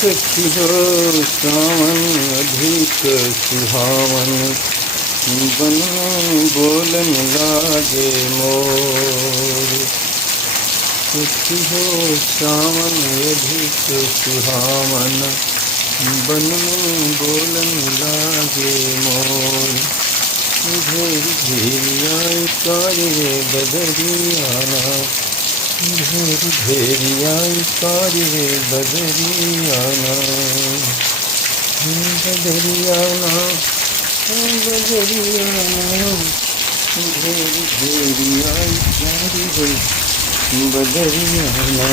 सखी हो सावन अधिक सुहावन, बन में बोलन लागे मोर। सखी हो सावन अधिक सुहावन, बन में बोलन लागे मोर। घेर घेर आए कारे बदरियाना, घेर घेर आए कारे बदरियाना, बदरियाना बदरियाना, घेर घेर आए कारे बदरियाना।